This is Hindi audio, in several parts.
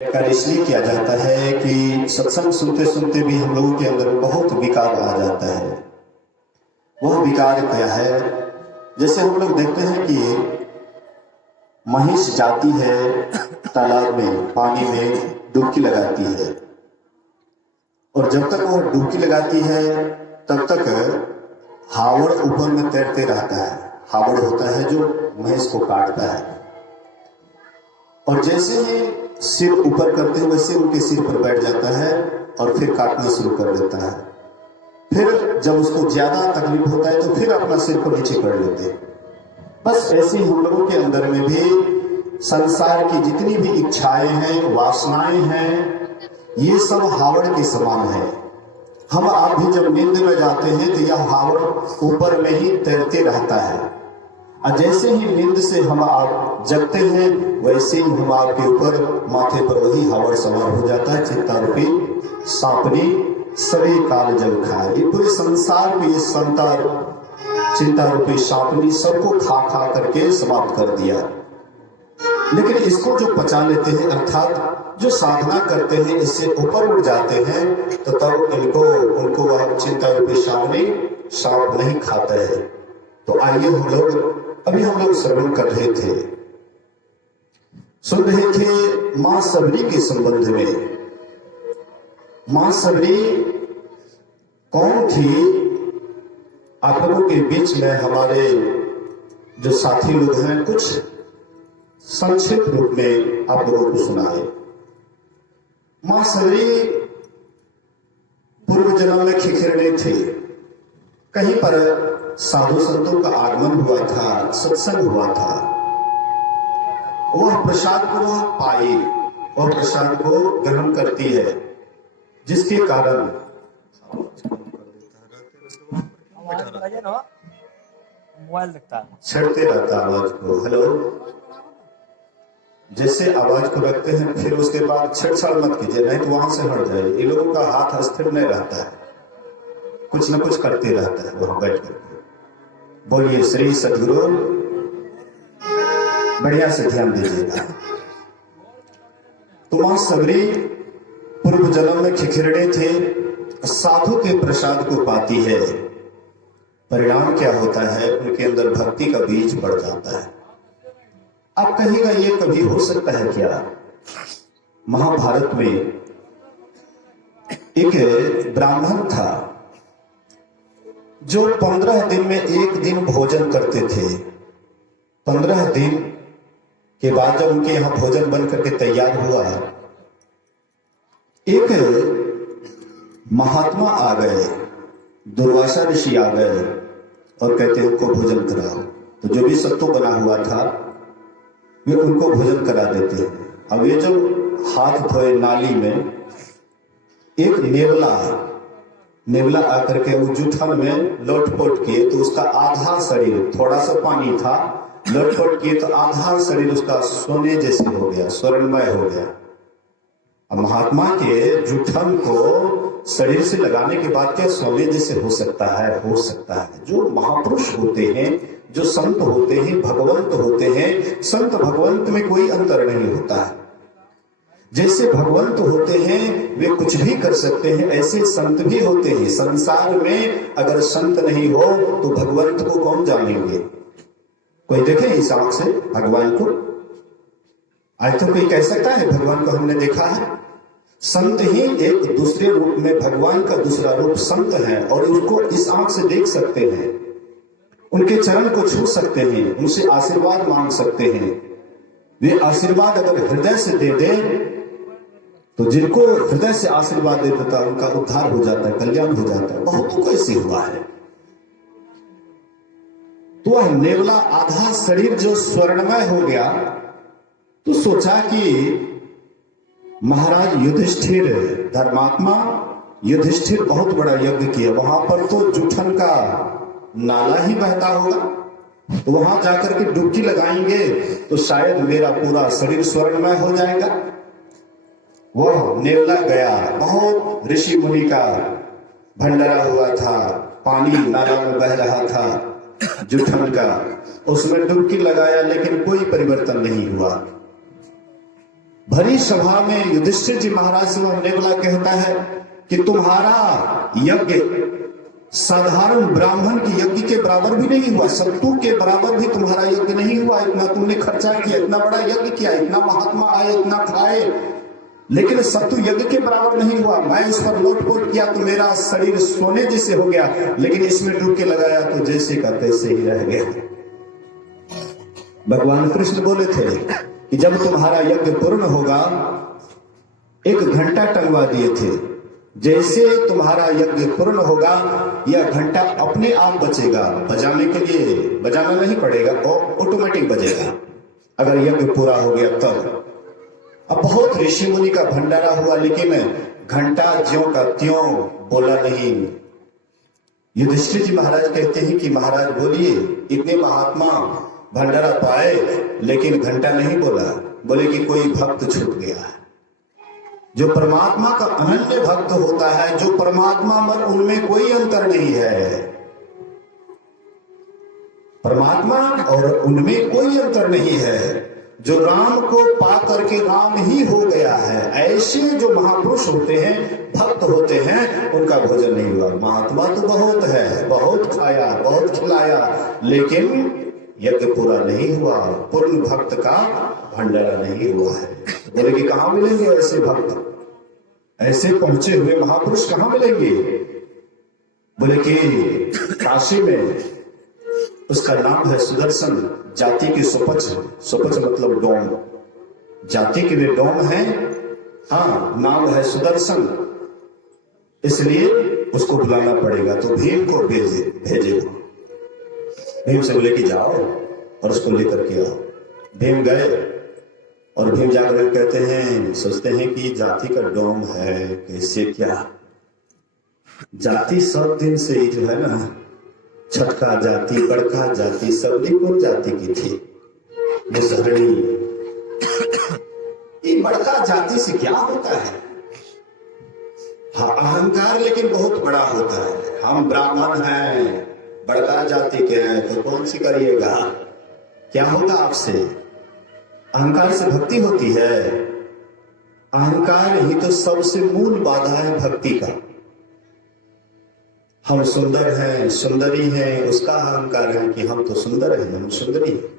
कार्य इसलिए किया जाता है कि सत्संग सुनते सुनते भी हम लोगों के अंदर बहुत विकार आ जाता है। वह विकार क्या है? जैसे हम लोग देखते हैं कि महिष जाती है तालाब में, पानी में डुबकी लगाती है, और जब तक वह डुबकी लगाती है तब तक हावड़ ऊपर में तैरते रहता है। हावड़ होता है जो महिष को काटता है, और जैसे ही सिर ऊपर करते हैं वैसे उनके सिर पर बैठ जाता है और फिर काटना शुरू कर देता है। फिर जब उसको ज्यादा तकलीफ होता है तो फिर अपना सिर को नीचे कर लेते हैं। बस ऐसे ही हम लोगों के अंदर में भी संसार की जितनी भी इच्छाएं हैं, वासनाएं हैं, ये सब हावड़ के समान है। हम आप भी जब नींद में जाते हैं तो यह हावड़ ऊपर में ही तैरते रहता है, और जैसे ही नींद से हम आप जगते हैं वैसे ही हम आपके ऊपर माथे पर वही हावड़ सवार हो जाता है। चिंता रूपी सांपनी सभी काल जल खाए। ये पूरे संसार में ये संतार चिंता रूपी सांपनी सबको खा खा करके समाप्त कर दिया। लेकिन इसको जो पचा लेते हैं, अर्थात जो साधना करते हैं, इससे ऊपर उठ जाते हैं, तो तब उनको वह चिंता रूपी सांप नहीं खाता है। तो आइए अभी हम लोग श्रवण कर रहे थे, सुन रहे थे मां सबरी के संबंध में। मां सबरी कौन थी? आप लोगों के बीच में हमारे जो साथी लोग हैं कुछ संक्षिप्त रूप में आप लोगों को सुनाए। मां सबरी पूर्व जन्म में खिखिरने थे। कहीं पर साधु संतों का आगमन हुआ था, सत्संग हुआ था। वह प्रसाद को वह पाई और प्रसाद को ग्रहण करती है, जिसके कारण मोबाइल रखता है, छेड़ते रहता आवाज को। हेलो, जैसे आवाज को रखते हैं फिर उसके बाद छेड़छाड़ मत कीजिए, नहीं तो वहां से हट जाए। ये लोगों का हाथ स्थिर नहीं रहता है, कुछ न कुछ करते रहता है वहां बैठ कर। बोलिए श्री सद्गुरु, बढ़िया से ध्यान दीजिएगा। तो मां सबरी पूर्व जन्म में खिखिरड़े थे, साधु के प्रसाद को पाती है। परिणाम क्या होता है? उनके अंदर भक्ति का बीज पड़ जाता है। आप कहिएगा ये कभी हो सकता है क्या? महाभारत में एक ब्राह्मण था जो 15 दिन में एक दिन भोजन करते थे। 15 दिन के बाद जब उनके यहां भोजन बन करके तैयार हुआ, एक महात्मा आ गए, दुर्वासा ऋषि आ गए और कहते हैं उनको भोजन कराओ। तो जो भी सत्तू बना हुआ था वे उनको भोजन करा देते। अब ये जब हाथ धोए नाली में, एक नेवला आकर के वो जूठन में लोटपोट किए तो उसका आधा शरीर, थोड़ा सा पानी था, लोटपोट किए तो आधा शरीर उसका सोने जैसे हो गया, स्वर्णमय हो गया। अब महात्मा के जूठन को शरीर से लगाने के बाद क्या सोने जैसे हो सकता है? हो सकता है। जो महापुरुष होते हैं, जो संत होते हैं, भगवंत होते हैं, संत भगवंत में कोई अंतर नहीं होता है। जैसे भगवंत होते हैं वे कुछ भी कर सकते हैं, ऐसे संत भी होते हैं। संसार में अगर संत नहीं हो तो भगवंत को कौन जानेंगे? कोई देखे इस आंख से भगवान को? आज तो कोई कह सकता है भगवान को हमने देखा है? संत ही एक दूसरे रूप में, भगवान का दूसरा रूप संत है, और उसको इस आंख से देख सकते हैं, उनके चरण को छू सकते हैं, उनसे आशीर्वाद मांग सकते हैं। वे आशीर्वाद अगर हृदय से दे दें तो जिनको हृदय से आशीर्वाद दे देता है उनका उद्धार हो जाता है, कल्याण हो जाता है। बहुतों को ऐसे हुआ है। तो वह नेवला आधा शरीर जो स्वर्णमय हो गया, तो सोचा कि महाराज युधिष्ठिर, धर्मात्मा युधिष्ठिर बहुत बड़ा यज्ञ किया, वहां पर तो जूठन का नाला ही बहता होगा, तो वहां जाकर के डुबकी लगाएंगे तो शायद मेरा पूरा शरीर स्वर्णमय हो जाएगा। वह नेवला गया, बहुत ऋषि मुनि का भंडारा हुआ था, पानी नाला में बह रहा था जूठन का, उसमें डुबकी लगाया लेकिन कोई परिवर्तन नहीं हुआ। भरी सभा में युधिष्ठिर जी महाराज से वह नेवला कहता है कि तुम्हारा यज्ञ साधारण ब्राह्मण की यज्ञ के बराबर भी नहीं हुआ, सत्तू के बराबर भी तुम्हारा यज्ञ नहीं हुआ। इतना तुमने खर्चा किया, इतना बड़ा यज्ञ किया, इतना महात्मा आए, इतना खाए, लेकिन सत्तू यज्ञ के बराबर नहीं हुआ। मैं इस पर लोटपोट किया तो मेरा शरीर सोने जैसे हो गया, लेकिन इसमें डुबकी लगाया तो जैसे का तैसे ही रह गया। भगवान कृष्ण बोले थे कि जब तुम्हारा यज्ञ पूर्ण होगा, 1 घंटा टंगवा दिए थे, जैसे तुम्हारा यज्ञ पूर्ण होगा यह घंटा अपने आप बचेगा, बजाने के लिए बजाना नहीं पड़ेगा, ऑटोमेटिक बजेगा अगर यज्ञ पूरा हो गया तब। अब बहुत ऋषि मुनि का भंडारा हुआ, लेकिन घंटा ज्यों का त्यों बोला नहीं। युधिष्ठिर जी महाराज कहते हैं कि महाराज बोलिए, इतने महात्मा भंडारा पाए लेकिन घंटा नहीं बोला। बोले कि कोई भक्त छूट गया है। जो परमात्मा का अनन्य भक्त होता है, जो परमात्मा में उनमें कोई अंतर नहीं है, परमात्मा और उनमें कोई अंतर नहीं है, जो राम को पा करके राम ही हो गया है, ऐसे जो महापुरुष होते हैं, भक्त होते हैं, उनका भोजन नहीं हुआ। महात्मा तो बहुत है, बहुत खाया, बहुत खिलाया, लेकिन यज्ञ पूरा नहीं हुआ, पूर्ण भक्त का भंडारा नहीं हुआ है। बोले कि कहां मिलेंगे ऐसे भक्त, ऐसे पहुंचे हुए महापुरुष कहां मिलेंगे? बोले कि काशी में उसका नाम है सुदर्शन, जाति की सुपच, सुपच मतलब डोम, जाति के वे डोम है। हाँ, नाम है सुदर्शन, इसलिए उसको बुलाना पड़ेगा। तो भीम को भेजे। भीम से बोले कि जाओ और उसको लेकर के आओ। भीम गए और भीम जाकर कहते हैं, सोचते हैं कि जाति का डोम है, कैसे क्या। जाति 100 दिन से ही जो है ना, छटका जाति, बड़का जाति, सब कौन जाति की थी, मुसहरणी। ये बड़का जाति से क्या होता है? हाँ, अहंकार लेकिन बहुत बड़ा होता है। हम ब्राह्मण हैं, बड़का जाति के हैं, तो कौन सी करिएगा, क्या होगा आपसे? अहंकार से भक्ति होती है। अहंकार ही तो सबसे मूल बाधा है भक्ति का। हम सुंदर हैं, सुंदरी हैं, उसका अहंकार है कि हम तो सुंदर हैं, हम सुंदरी हैं।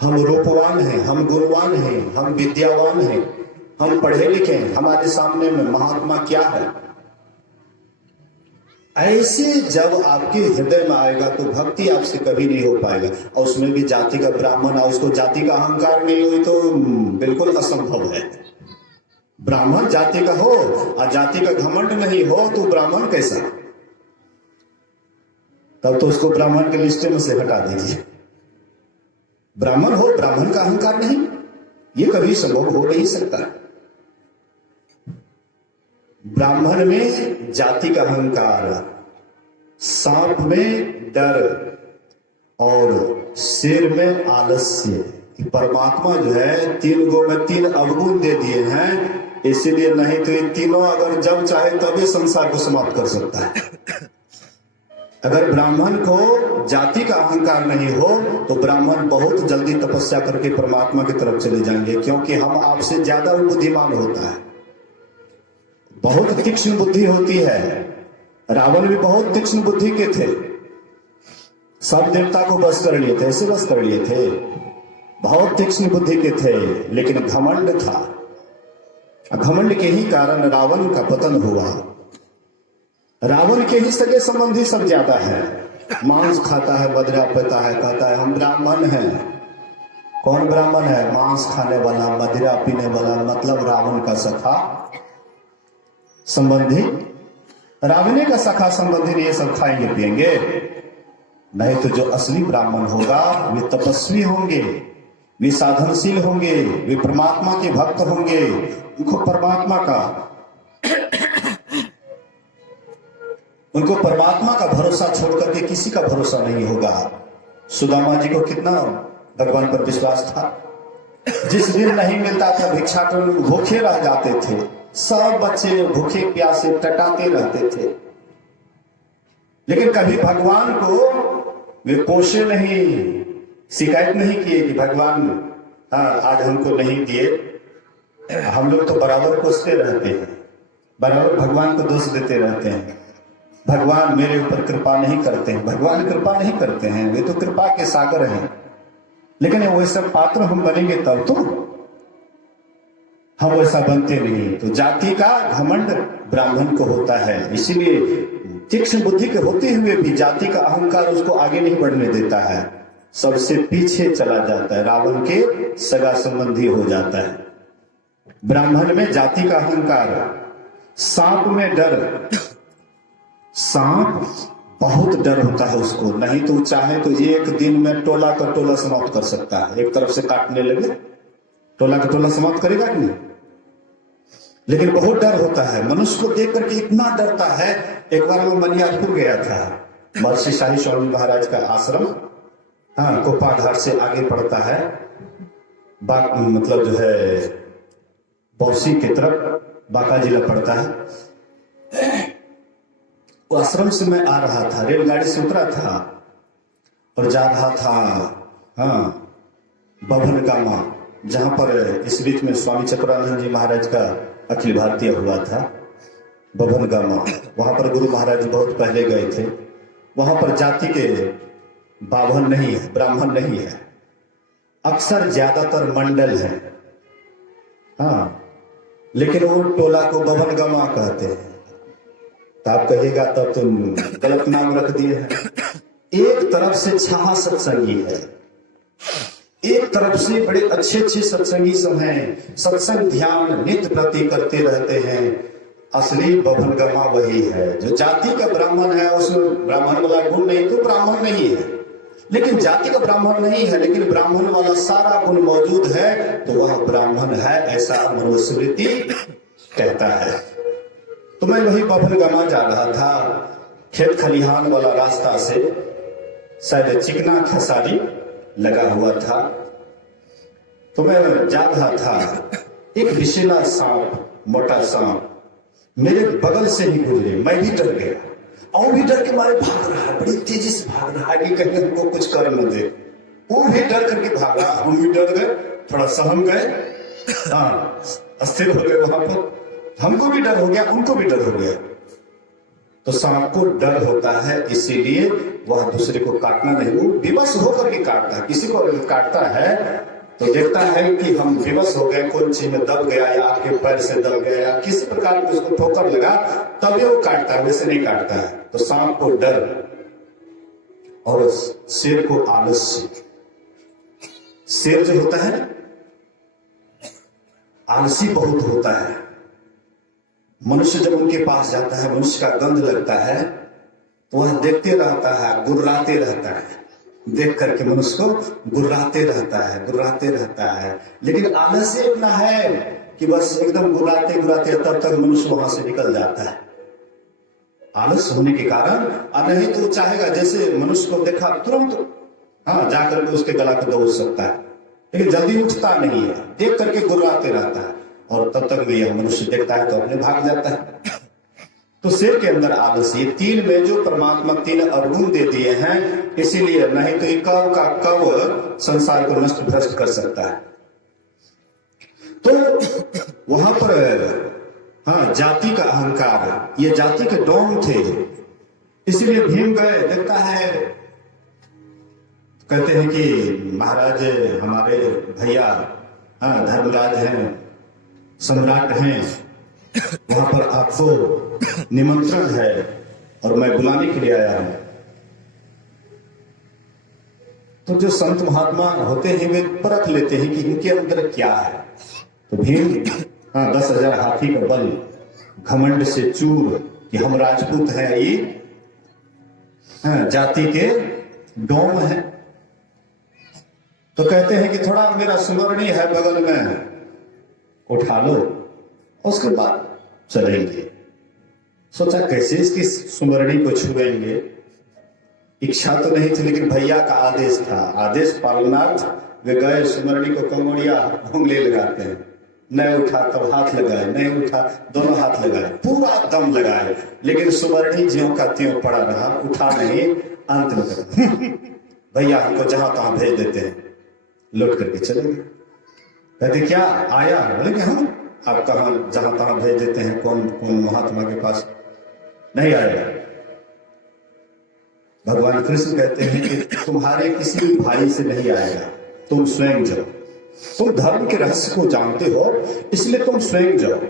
हम रूपवान हैं, हम गुणवान हैं, हम विद्यावान हैं, हम पढ़े लिखे हैं, हमारे सामने में महात्मा क्या है। ऐसे जब आपके हृदय में आएगा तो भक्ति आपसे कभी नहीं हो पाएगा। और उसमें भी जाति का ब्राह्मण है, उसको जाति का अहंकार नहीं हुई तो बिल्कुल असंभव है। ब्राह्मण जाति का हो और जाति का घमंड नहीं हो तो ब्राह्मण कैसा? तब तो उसको ब्राह्मण के लिस्ट में से हटा दीजिए। ब्राह्मण हो, ब्राह्मण का अहंकार नहीं, ये कभी संभव हो नहीं सकता। ब्राह्मण में जाति का अहंकार, सांप में डर और शेर में आलस्य। परमात्मा जो है 3 गो में 3 अवगुण दे दिए हैं, इसीलिए नहीं तो ये तीनों अगर जब चाहे तभी संसार को समाप्त कर सकता है। अगर ब्राह्मण को जाति का अहंकार नहीं हो तो ब्राह्मण बहुत जल्दी तपस्या करके परमात्मा की तरफ चले जाएंगे, क्योंकि हम आपसे ज्यादा बुद्धिमान होता है, बहुत तीक्ष्ण बुद्धि होती है। रावण भी बहुत तीक्ष्ण बुद्धि के थे, सब देवता को बस कर लिए थे, ऐसे बस कर लिए थे, बहुत तीक्ष्ण बुद्धि के थे, लेकिन घमंड था। घमंड के ही कारण रावण का पतन हुआ। रावण के ही सगे संबंधी सब ज्यादा है, मांस खाता है, बदरा पीता है, कहता है हम ब्राह्मण हैं। कौन ब्राह्मण है? मांस खाने वाला, मदिरा पीने वाला, मतलब रावण का सखा संबंधी। रावणी का सखा संबंधी ये सब खाएंगे पिएंगे नहीं। तो जो असली ब्राह्मण होगा वे तपस्वी होंगे, वे साधनशील होंगे, वे परमात्मा के भक्त होंगे। उनको परमात्मा का भरोसा छोड़ करके किसी का भरोसा नहीं होगा। सुदामा जी को कितना भगवान पर विश्वास था। जिस दिन नहीं मिलता था भिक्षाटन भूखे रह जाते थे, सब बच्चे भूखे प्यासे टटाते रहते थे, लेकिन कभी भगवान को वे पोषे नहीं, शिकायत नहीं किए कि भगवान आज हमको नहीं दिए, हम लोग तो बराबर कोसते रहते हैं, बराबर भगवान को दोष देते रहते हैं, भगवान मेरे ऊपर कृपा नहीं करते हैं। भगवान कृपा नहीं करते हैं, वे तो कृपा के सागर हैं। लेकिन वैसा पात्र हम बनेंगे तब तो, हम वैसा बनते नहीं। तो जाति का घमंड ब्राह्मण को होता है, इसीलिए तीक्ष्ण बुद्धि के होते हुए भी जाति का अहंकार उसको आगे नहीं बढ़ने देता है, सबसे पीछे चला जाता है, रावण के सगा संबंधी हो जाता है। ब्राह्मण में जाति का अहंकार, सांप में डर, सांप बहुत डर होता है उसको, नहीं तो चाहे तो एक दिन में टोला का टोला समाप्त कर सकता है। एक तरफ से काटने लगे टोला का टोला समाप्त करेगा कि नहीं, लेकिन बहुत डर होता है। मनुष्य को देख करके इतना डरता है। एक बार मैं बनियादपुर गया था, महर्षि शाही स्वामी महाराज का आश्रम, हाँ, कोपाघाट से आगे पड़ता है, मतलब जो है बौसी की तरफ बांका जिला पड़ता है। वो आश्रम से मैं आ रहा था, रेलगाड़ी से उतरा था और जा रहा था, हाँ, बभन गामा, जहां पर इस बीच में स्वामी चक्रानंद जी महाराज का अखिल भारतीय हुआ था, बभन गामा। वहां पर गुरु महाराज बहुत पहले गए थे। वहां पर जाति के बाभन नहीं है, ब्राह्मण नहीं है, अक्सर ज्यादातर मंडल है, हाँ, लेकिन वो टोला को बभन गामा कहते हैं। तो आप कहिएगा तब तुम गलत नाम रख दिए हैं। एक तरफ से छहा सत्संगी है, एक तरफ से बड़े अच्छे अच्छे सत्संगी सब हैं, सत्संग ध्यान नित्य प्रति करते रहते हैं। असली बभन गमा वही है। जो जाति का ब्राह्मण है उसमें ब्राह्मण वाला गुण नहीं तो ब्राह्मण नहीं है, लेकिन जाति का ब्राह्मण नहीं है लेकिन ब्राह्मण वाला सारा गुण मौजूद है तो वह ब्राह्मण है, ऐसा मनुस्मृति कहता है। तो मैं वही बभन गमा जा रहा था, खेत खलिहान वाला रास्ता से, शायद चिकना खेसारी लगा हुआ था। तो मैं जा रहा था, एक विषैला सांप, मोटा सांप मेरे बगल से ही गुजरे। मैं भी डर गया और भी डर के मारे भाग रहा है, बड़ी तेजी से भाग रहा है कि कहीं हमको कुछ कर न दे। वो भी डर करके भागा, हम भी डर गए, थोड़ा सहम गए, हाँ, अस्थिर हो गए वहां पर। हमको भी डर हो गया, उनको भी डर हो गया। तो सांप को डर होता है, इसीलिए वह दूसरे को काटना नहीं, वो विवश होकर के काटता है। किसी को काटता है तो देखता है कि हम विवश हो गए, कोई चीज में दब गया या आपके पैर से दब गया या किसी प्रकार की उसको ठोकर लगा, तभी वो काटता है, वैसे नहीं काटता है। तो सांप को डर और शेर को आलस्य। शेर जो होता है आलसी बहुत होता है। मनुष्य जब उनके पास जाता है, मनुष्य का गंध लगता है तो वह देखते रहता है, गुर्राते रहता है, देख करके मनुष्य को गुर्राते रहता है। लेकिन आलस्य इतना है कि बस एकदम गुर्राते तब तक मनुष्य वहां से निकल जाता है। आलस्य होने के कारण, नहीं तो चाहेगा जैसे मनुष्य को देखा तुरंत, हाँ, जाकर के उसके गला को दबोच सकता है, लेकिन जल्दी उठता नहीं है, देख करके गुर्राते रहता है। और तब तक भी यह मनुष्य देखता है तो अपने भाग जाता है। तो शेर के अंदर आलस्य, ये तीन में जो परमात्मा तीन अवगुण दे दिए हैं, इसीलिए नहीं तो ये कव का कव संसार को नष्ट भ्रष्ट कर सकता है। तो वहां पर, हाँ, जाति का अहंकार, ये जाति के डोम थे, इसीलिए भीम गए, देखता है, कहते हैं कि महाराज हमारे भैया, हाँ, धर्मराज हैं, सम्राट हैं, वहां पर आपको निमंत्रण है और मैं बुलाने के लिए आया हूं। तो जो संत महात्मा होते हैं वे परख लेते हैं कि इनके अंदर क्या है। तो भीम, हाँ, 10,000 हाथी का बल, घमंड से चूर कि हम राजपूत हैं, ये, हाँ, जाति के डोम है। तो कहते हैं कि थोड़ा मेरा सुमरणी है बगल में, उठा लो, उसके बाद चलेंगे। सोचा कैसे इसकी सुमरणी को छुएंगे, इच्छा तो नहीं थी लेकिन भैया का आदेश था, आदेश पालनार्थ वे गए। सुमरणी को कंगोड़िया उंगली लगाते हैं, नहीं उठा तब हाथ लगाए, नहीं उठा दोनों हाथ लगाए, पूरा दम लगाए, लेकिन सुमरणी ज्यों का त्यों पड़ा रहा, उठा नहीं। अंत में भैया हमको जहां तहां भेज देते हैं, लौट करके चले गए। कहते क्या आया? बोले कि हम आप कहाँ जहां तहां भेज देते हैं, कौन कौन महात्मा के पास नहीं आएगा। भगवान कृष्ण कहते हैं कि तुम्हारे किसी भाई से नहीं आएगा, तुम स्वयं जाओ। तुम धर्म के रहस्य को जानते हो, इसलिए तुम स्वयं जाओ।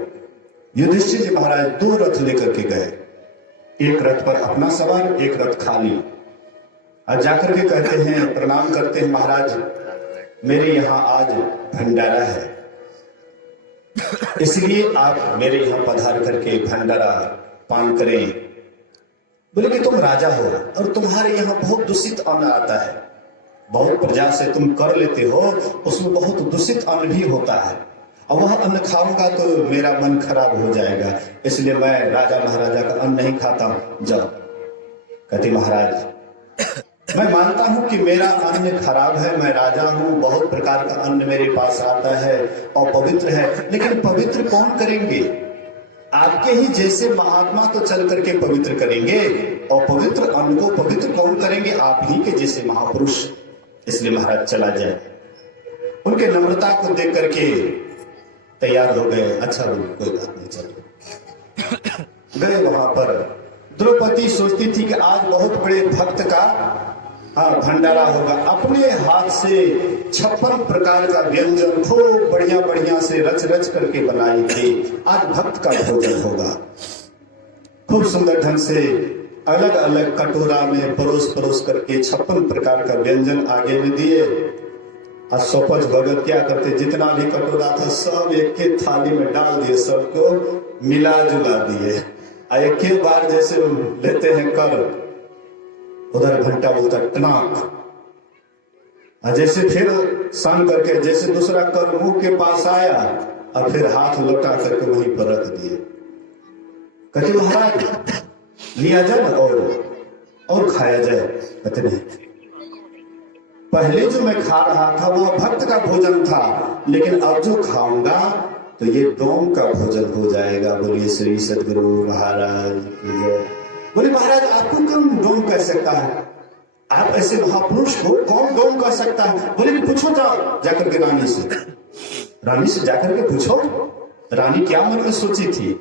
युधिष्ठिर जी महाराज 2 रथ लेकर के गए, एक रथ पर अपना सवार, एक रथ खाली। और जाकर के कहते हैं, प्रणाम करते हैं, महाराज मेरे यहाँ आज भंडारा है, इसलिए आप मेरे यहाँ पधार करके भंडारा पान करें। बोले कि तुम राजा हो और तुम्हारे यहाँ बहुत दूषित अन्न आता है, बहुत प्रजा से तुम कर लेते हो, उसमें बहुत दूषित अन्न भी होता है, और वह अन्न खाऊंगा तो मेरा मन खराब हो जाएगा, इसलिए मैं राजा महाराजा का अन्न नहीं खाता हूं। जाओ। कहते महाराज मैं मानता हूं कि मेरा अन्न खराब है, मैं राजा हूं, बहुत प्रकार का अन्न मेरे पास आता है और पवित्र है, लेकिन पवित्र कौन करेंगे? आपके ही जैसे महात्मा तो चल करके पवित्र करेंगे, और पवित्र अन्न को पवित्र कौन करेंगे? आप ही के जैसे महापुरुष। इसलिए महाराज चला जाए। उनके नम्रता को देख करके तैयार हो गए, अच्छा कोई बात नहीं, चलो। गए वहां पर। द्रौपदी सोचती थी कि आज बहुत बड़े भक्त का भंडारा होगा। अपने हाथ से 56 प्रकार का व्यंजन खूब बढ़िया बढ़िया से रच रच करके बनाई थी। आज भक्त का भोजन होगा। खूब सुंदर ढंग से अलग अलग कटोरा में परोस परोस करके 56 प्रकार का व्यंजन आगे में दिए। और सोपज भगत क्या करते, जितना भी कटोरा था सब एक के थाली में डाल दिए, सबको मिला जुला दिए। एक ही बार जैसे लेते हैं कर, उधर घंटा बोलता टनाक, जैसे फिर सन करके जैसे दूसरा कर मुंह के पास आया और फिर हाथ लौटा करके वहीं पर रख दिए। कहते महाराज लिया जाए ना और खाया जाए। कहते नहीं, पहले जो मैं खा रहा था वो भक्त का भोजन था, लेकिन अब जो खाऊंगा तो ये डोम का भोजन हो जाएगा। बोलिए श्री सदगुरु महाराज। बोले महाराज आपको कौन डोम कह सकता है? आप ऐसे महापुरुष को कौन डोम कह सकता है? बोले कि पूछो जाओ जाकर के रानी से, रानी से जाकर के पूछो रानी क्या मन में सोची थी।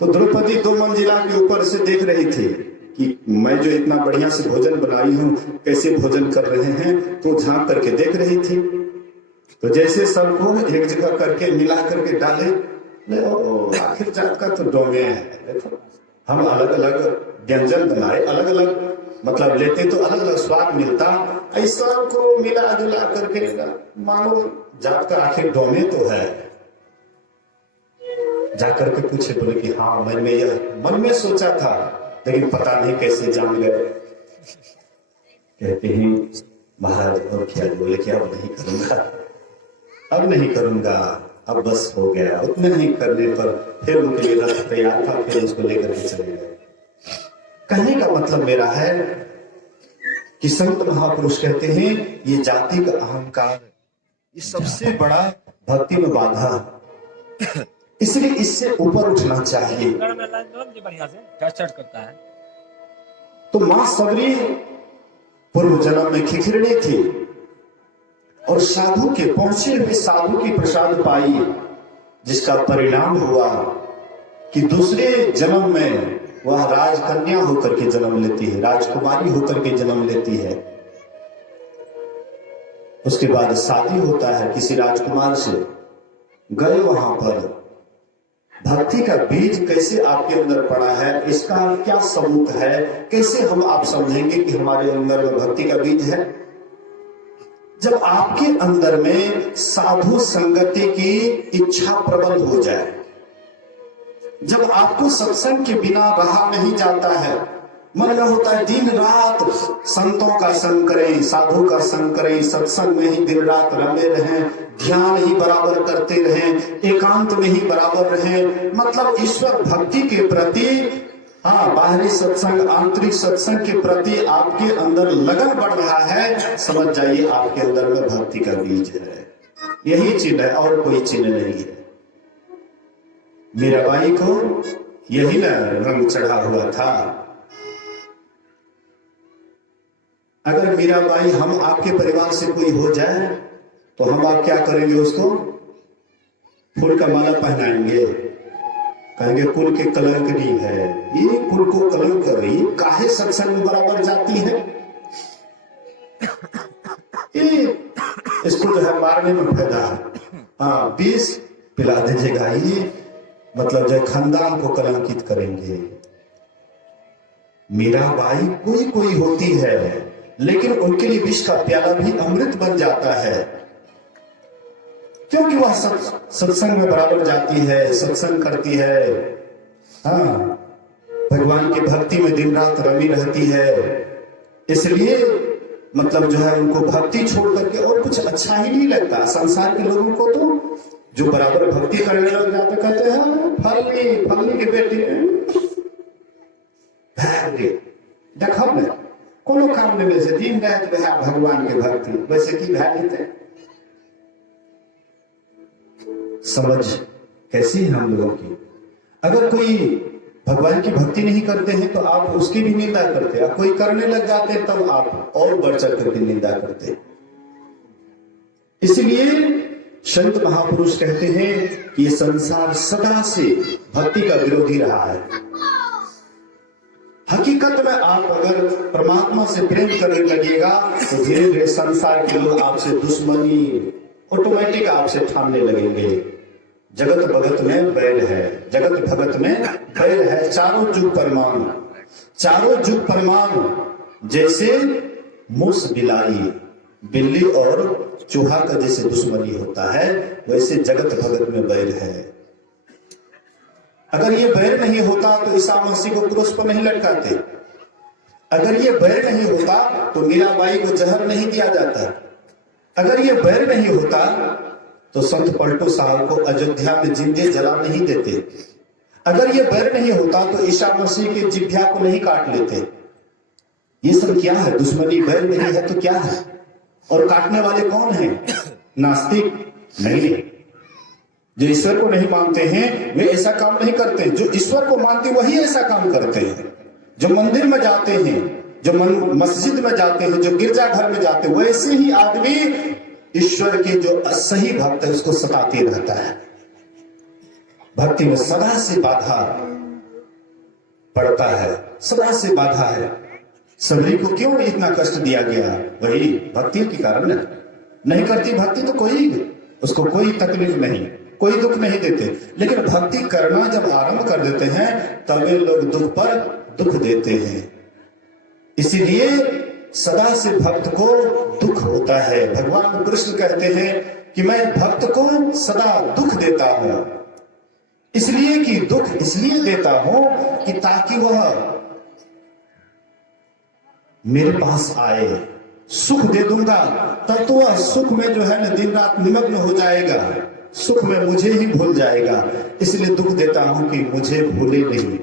तो द्रौपदी 2 मंजिला के ऊपर से देख रही थी कि मैं जो इतना बढ़िया से भोजन बनाई हूं कैसे भोजन कर रहे हैं, तो झांक करके देख रही थी। तो जैसे सबको एक जगह करके मिला करके डाले, आखिर जात का तो डोंगे है। देखो हम अलग अलग व्यंजन बनाए, अलग अलग मतलब लेते तो अलग अलग स्वाद मिलता, ऐसा को मिला जुला करके मानो जात का आखिर डोंगे तो है। जाकर के पूछे, बोले कि हाँ मन में सोचा था, लेकिन पता नहीं कैसे जान गए। कहते हैं महाराज और क्या? बोले कि अब नहीं करूंगा, अब बस हो गया। उतने नहीं करने पर फिर उनके लिए रथ तैयार था, फिर उसको लेकर के चले गए। कहने का मतलब मेरा है कि संत महापुरुष कहते हैं ये जाति का अहंकार, ये सबसे बड़ा भक्ति में बाधा, इसलिए इससे ऊपर उठना चाहिए। बढ़िया से करता है। तो मां सबरी पूर्व जन्म में खिखिरनी थी और साधु के पहुंचे हुए साधु की प्रसाद पाई, जिसका परिणाम हुआ कि दूसरे जन्म में वह राजकन्या होकर के जन्म लेती है, राजकुमारी होकर के जन्म लेती है। उसके बाद शादी होता है किसी राजकुमार से। गए वहां पर, भक्ति का बीज कैसे आपके अंदर पड़ा है, इसका क्या सबूत है? कैसे हम आप समझेंगे कि हमारे अंदर में भक्ति का बीज है? जब आपके अंदर में साधु संगति की इच्छा प्रबल हो जाए, जब आपको सत्संग के बिना रहा नहीं जाता है, मन में होता है दिन रात संतों का संग करें, साधु का संग करें, सत्संग में ही दिन रात रमे रहें, ध्यान ही बराबर करते रहें, एकांत में ही बराबर रहें, मतलब ईश्वर भक्ति के प्रति, बाहरी सत्संग आंतरिक सत्संग के प्रति आपके अंदर लगन बढ़ रहा है, समझ जाइए आपके अंदर में भक्ति का बीज है। यही चिन्ह है और कोई चिन्ह नहीं है। मीराबाई को यही ना रंग चढ़ा हुआ था। अगर मीराबाई हम आपके परिवार से कोई हो जाए तो हम आप क्या करेंगे? उसको फूल का माला पहनाएंगे, कहेंगे कुल के कलंक नहीं है, ये कुल को कलंक कर रही, काहे सत्संग में बराबर जाती है, ये इसको जो है मारने में फायदा है। हाँ, 20 पिला दीजिएगा, ये मतलब जो खानदान को कलंकित करेंगे। मीराबाई कोई होती है, लेकिन उनके लिए विष का प्याला भी अमृत बन जाता है, क्योंकि वह सत्संग में बराबर जाती है, सत्संग करती है। हाँ, भगवान की भक्ति में दिन रात रमी रहती है, इसलिए मतलब जो है उनको भक्ति छोड़ करके और कुछ अच्छा ही नहीं लगता। संसार के लोगों को तो जो बराबर भक्ति करने लग जाते कहते हैं फलनी के बेटी देखो न कोनो काम में से दिन रात वह भगवान के भक्ति वैसे की भाई समझ कैसी है हम लोगों की। अगर कोई भगवान की भक्ति नहीं करते हैं तो आप उसकी भी निंदा करते, आप कोई करने लग जाते हैं तब आप और बढ़ चढ़ करके निंदा करते। इसलिए संत महापुरुष कहते हैं कि ये संसार सदा से भक्ति का विरोधी रहा है। हकीकत में आप अगर परमात्मा से प्रेम करने लगेगा तो धीरे धीरे संसार के लोग आपसे दुश्मनी ऑटोमेटिक आपसे ठानने लगेंगे। जगत भगत में बैल है, जगत भगत में बैल है, चारों जुग परमान जैसे मूस बिलाई, बिल्ली और चूहा का जैसे दुश्मनी होता है, वैसे जगत भगत में बैल है। अगर ये बैर नहीं होता तो ईसा मसीह को क्रूस पर नहीं लटकाते। अगर ये बैर नहीं होता तो मीराबाई को जहर नहीं दिया जाता। अगर ये बैर नहीं होता तो संत पलटू साहब को अयोध्या में जिंदे जला नहीं देते। अगर ये बैर नहीं होता तो ईसा मसीह के जिह्वा को नहीं काट लेते। ये सब क्या है? दुश्मनी बैर नहीं है तो क्या है? और काटने वाले कौन हैं? नास्तिक नहीं। जो ईश्वर को नहीं मानते हैं वे ऐसा काम नहीं करते, जो ईश्वर को मानते वही ऐसा काम करते हैं। जो मंदिर में जाते हैं, जो मस्जिद में जाते हैं, जो गिरजाघर में जाते हैं, वैसे ही आदमी ईश्वर के जो सही भक्त है उसको सताते रहता है। भक्ति में सदा से बाधा पड़ता है, सदा से बाधा है। सबरी को क्यों इतना कष्ट दिया गया? वही भक्ति के कारण है। नहीं करती भक्ति तो उसको कोई तकलीफ नहीं, कोई दुख नहीं देते। लेकिन भक्ति करना जब आरंभ कर देते हैं तब वे लोग दुख पर दुख देते हैं। इसीलिए सदा से भक्त को दुख होता है। भगवान कृष्ण कहते हैं कि मैं भक्त को सदा दुख देता हूं, इसलिए कि दुख इसलिए देता हूं कि ताकि वह मेरे पास आए। सुख दे दूंगा तब तो वह सुख में जो है ना दिन रात निमग्न हो जाएगा, सुख में मुझे ही भूल जाएगा। इसलिए दुख देता हूं कि मुझे भूले नहीं।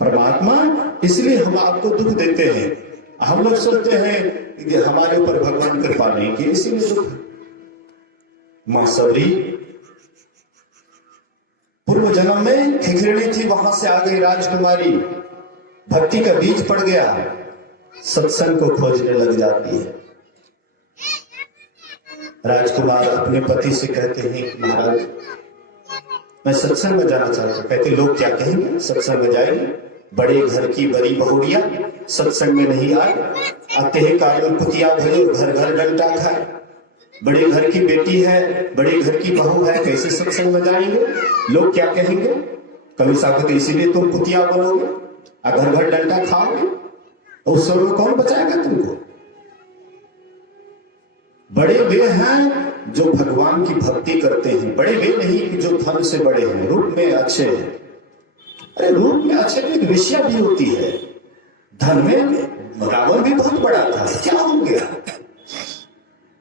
परमात्मा इसलिए हम आपको दुख देते हैं। हम लोग सोचते हैं कि हमारे ऊपर भगवान कृपा नहीं की, इसीलिए दुख। मां सबरी पूर्व जन्म में खिखिरणी थी, वहां से आ गई राजकुमारी। भक्ति का बीज पड़ गया, सत्संग को खोजने लग जाती है। राजकुमार अपने पति से कहते हैं कि महाराज मैं सत्संग में जाना चाहता हूं। कहते लोग क्या कहेंगे? सत्संग में जाएंगे, बड़े घर की बड़ी बहुड़िया सत्संग में नहीं आए, आते ही कारण कुतिया भरे, घर घर डंडा खाए। बड़े घर की बेटी है, बड़े घर की बहू है, कैसे सत्संग में जाएंगे? लोग क्या कहेंगे? कवि साहब इसीलिए तुम कुतिया बनोगे और घर घर डंडा खाओगे, उस समय कौन बचाएगा तुमको? बड़े वे हैं जो भगवान की भक्ति करते हैं, बड़े वे नहीं कि जो धन से बड़े हैं, रूप में अच्छे हैं। अरे रूप में अच्छे में एक विषय भी होती है। धन में रावण भी बहुत बड़ा था, क्या हो गया?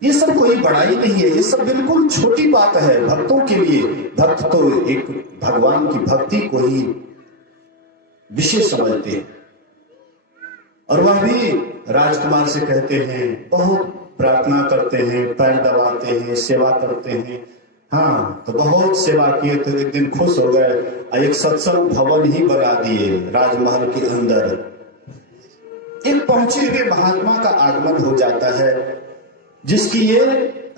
ये सब कोई बड़ाई नहीं है, ये सब बिल्कुल छोटी बात है भक्तों के लिए। भक्त तो एक भगवान की भक्ति को ही विशेष समझते हैं। और वह भी राजकुमार से कहते हैं, बहुत प्रार्थना करते हैं, पैर दबाते हैं, सेवा करते हैं। हाँ, तो बहुत सेवा किए तो एक दिन खुश हो गए, एक सत्संग भवन ही बना दिए राजमहल के अंदर। एक पहुंचे हुए महात्मा का आगमन हो जाता है, जिसकी ये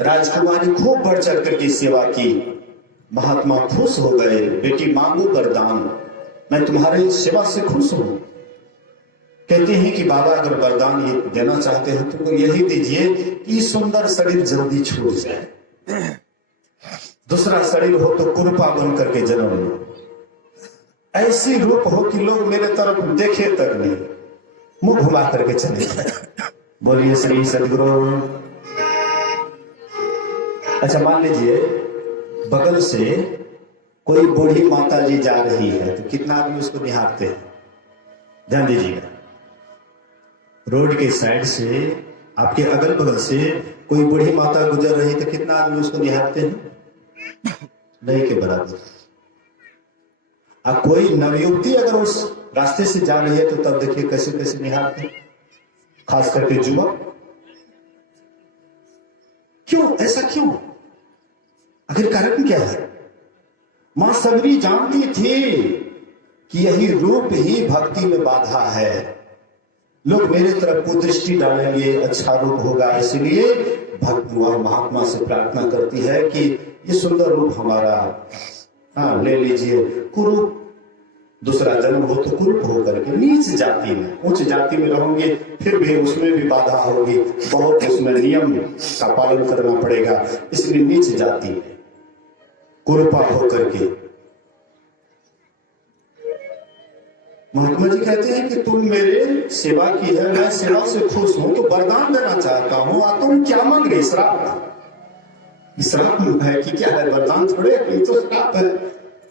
राजकुमारी खूब बढ़ चढ़ करके सेवा की। महात्मा खुश हो गए, बेटी मांगो वरदान, मैं तुम्हारे सेवा से खुश हूं। कहते हैं कि बाबा अगर वरदान ये देना चाहते हैं तो यही दीजिए कि सुंदर शरीर जल्दी छूट जाए, दूसरा शरीर हो तो कुरूपा बन करके जन्म लो, ऐसी रूप हो कि लोग मेरे तरफ देखे तक नहीं, मुंह घुमा करके चले जाए। बोलिए श्री सदगुरु। अच्छा मान लीजिए बगल से कोई बूढ़ी माता जी जा रही है तो कितना आदमी उसको निहारते हैं? ध्यान दीजिएगा, रोड के साइड से आपके अगल बगल से कोई बूढ़ी माता गुजर रही तो कितना आदमी उसको निहारते हैं? नहीं के बराबर। अब कोई नवयुवती अगर उस रास्ते से जा रही है तो तब देखिए कैसे कैसे निहारते हैं, खास करके युवक। क्यों ऐसा क्यों? आखिर कारण क्या है? मां सबरी जानती थी कि यही रूप ही भक्ति में बाधा है, लोग मेरे तरफ को दृष्टि डालेंगे, अच्छा रूप होगा, इसलिए भक्त वह महात्मा से प्रार्थना करती है कि ये सुंदर रूप हमारा हाँ ले लीजिए। कुरूप, दूसरा जन्म हो तो कुरूप होकर के नीच जाति में, उच्च जाति में रहोगे फिर भी उसमें भी बाधा होगी, बहुत उसमें नियम का पालन करना पड़ेगा, इसलिए नीच जाति में कुरूपा होकर के। महात्मा जी कहते हैं कि तुम मेरे सेवा की है, मैं सेवा से खुश हूं, तो वरदान देना चाहता हूं, आ तुम क्या मांग रहे? श्राप? श्राप है कि क्या है? वरदान थोड़े, ये तो श्राप है।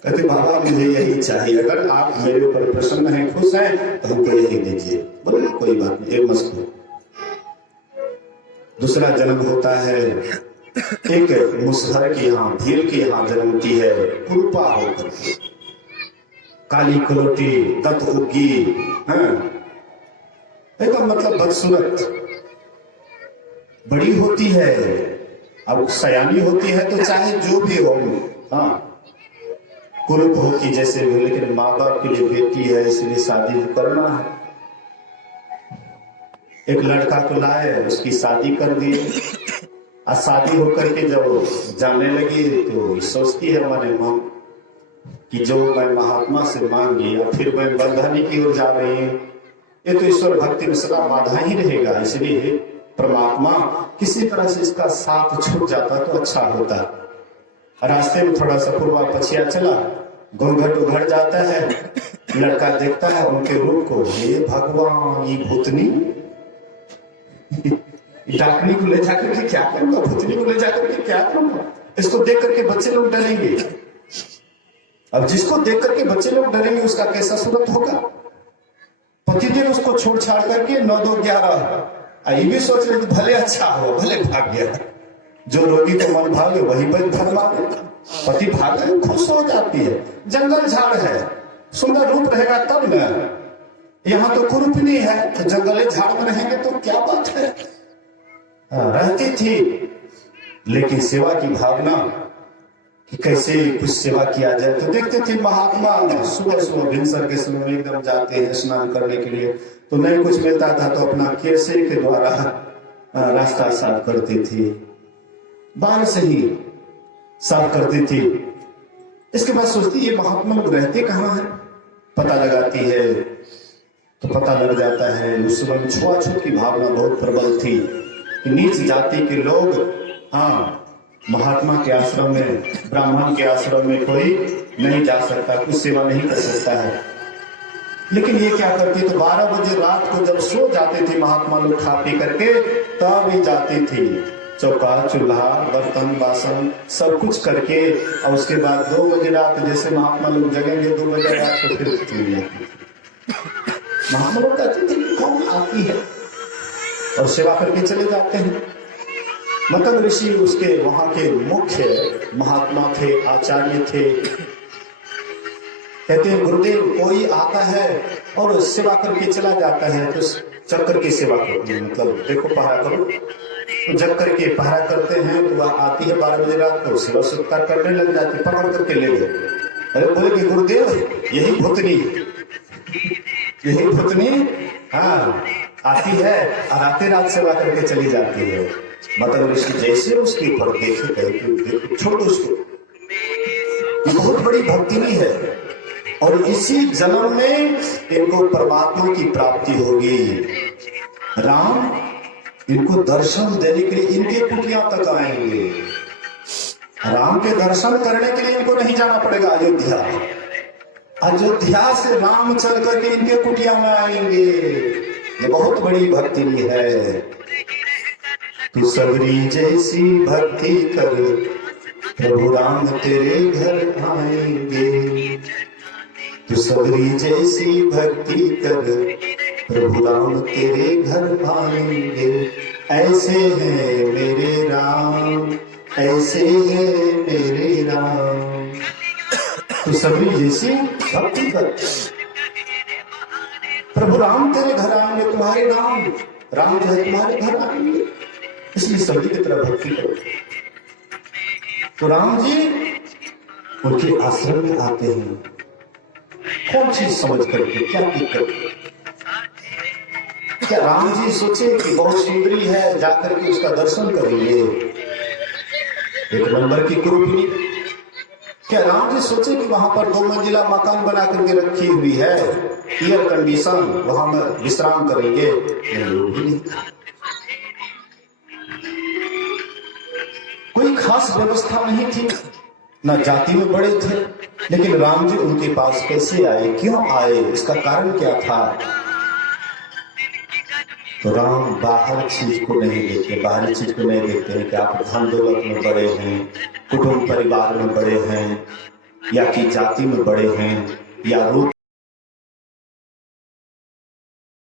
कहते बाबा मुझे यही चाहिए, अगर आप मेरे ऊपर प्रसन्न हैं, खुश हैं तो हमको यही दीजिए। बोले कोई बात नहीं, एक मस्त हो। दूसरा जन्म होता है एक मुसहर के यहाँ, भील के यहाँ जन्मती है, कुरूपा होकर, काली कलोटी, दत्त उगी, एक मतलब बदसूरत बड़ी होती है। अब सयानी होती है तो चाहे जो भी हो, हाँ कुरूप होती जैसे भी, लेकिन माँ बाप के लिए बेटी है इसलिए शादी करना है। एक लड़का को लाए, उसकी शादी कर दिए, और शादी होकर के जब जाने लगी तो सोचती है हमारे माँ कि जो मैं महात्मा से मांगी और फिर मैं बंधनी की ओर जा रही हूँ, ये तो ईश्वर भक्ति में सदा बाधा ही रहेगा, इसलिए परमात्मा किसी तरह से इसका साथ छूट जाता तो अच्छा होता। रास्ते में थोड़ा सा पूर्वा पछिया चला, घूंघट उघट जाता है, लड़का देखता है उनके रूप को, हे भगवान ये भूतनी डाकनी को ले जाकर के क्या करूंगा, भूतनी को ले जाकर के क्या करूंगा। इसको देख करके बच्चे लोग डरेंगे। अब जिसको देख करके बच्चे लोग डरेंगे उसका कैसा सूरत होगा? पतिदेव उसको छोड़ छाड़ करके 9 2 11 ये भी सोच रहे भले अच्छा हो, भले भाग गया, जो रोगी तो मन भागे वही पर धर्मा, पति भागे खुश हो जाती है। जंगल झाड़ है, सुंदर रूप रहेगा तब न, यहाँ तो कुरूप नहीं है तो जंगले झाड़ में रहेंगे तो क्या बात है। रहती थी, लेकिन सेवा की भावना कि कैसे कुछ सेवा किया जाए, तो देखते थे महात्मा सुबह सुबह भिनसर के समय में एकदम जाते हैं स्नान करने के लिए, तो नहीं कुछ मिलता था तो अपना केसे के द्वारा रास्ता साफ करती थी, बाल से ही साफ करती थी। इसके बाद सोचती ये महात्मा लोग रहते कहाँ हैं, पता लगाती है तो पता लग जाता है उस समय छुआछूत की भावना बहुत प्रबल थी कि नीच जाति के लोग हाँ महात्मा के आश्रम में, ब्राह्मण के आश्रम में कोई नहीं जा सकता, कुछ सेवा नहीं कर सकता है। लेकिन ये क्या करती, तो 12 बजे रात को जब सो जाते थे महात्मा लोग खा पी करके, तब ही जाती थी चौका चूल्हा बर्तन बासन सब कुछ करके, और उसके बाद 2 बजे रात जैसे महात्मा लोग जगेंगे 2 बजे रात को फिर चली जाती थी। महात्मा लोग कहते थे कौन आती है, और सेवा करके चले जाते हैं। मतंग ऋषि उसके वहां के मुख्य महात्मा थे, आचार्य थे। कहते हैं गुरुदेव कोई आता है और सेवा करके चला जाता है तो जग करके सेवा करते हैं, मतलब देखो पहरा करो, तो जग करके पहरा करते हैं तो वह आती है 12 बजे रात को, सेवा सत्कार करने लग जाती, पकड़ करके ले गए। अरे बोले कि गुरुदेव यही भूतनी हाँ आती है और आते रात सेवा करके चली जाती है। मतंग ऋषि जैसे उसके ऊपर देखे, देखो छोड़ उसको, ये बहुत बड़ी भक्ति भी है और इसी जन्म में इनको परमात्मा की प्राप्ति होगी। राम इनको दर्शन देने के लिए इनके कुटिया तक आएंगे। राम के दर्शन करने के लिए इनको नहीं जाना पड़ेगा अयोध्या। अयोध्या से राम चल करके इनके कुटिया में आएंगे। ये बहुत बड़ी भक्ति है। तू सबरी जैसी भक्ति कर, प्रभु राम तेरे घर आएंगे। तू सबरी जैसी भक्ति कर, प्रभु राम तेरे घर आएंगे। ऐसे हैं मेरे राम, ऐसे हैं मेरे राम। तू सबरी जैसी भक्ति कर, प्रभु राम तेरे घर आएंगे। तुम्हारे राम जो है तुम्हारे घर आएंगे, इसलिए सबरी की तरह भक्ति करो। तो राम जी उनके आश्रम में आते हैं। कौन चीज समझ करके, क्या दिक्कत? क्या राम जी सोचे कि बहुत सुंदरी है, जाकर के उसका दर्शन करेंगे? एक नंबर की कुरूपी। क्या राम जी सोचे कि वहां पर 2 मंजिला मकान बना करके रखी हुई है, एयर कंडीशन, वहां पर विश्राम करेंगे? नहीं। कोई खास व्यवस्था नहीं थी, न जाति में बड़े थे, लेकिन राम जी उनके पास कैसे आए, क्यों आए, इसका कारण क्या था? तो राम बाहर चीज को नहीं देखते, बाहरी चीज को नहीं देखते हैं कि आप धन दौलत में बड़े हैं, कुटुंब परिवार में बड़े हैं, या कि जाति में बड़े हैं, या रूप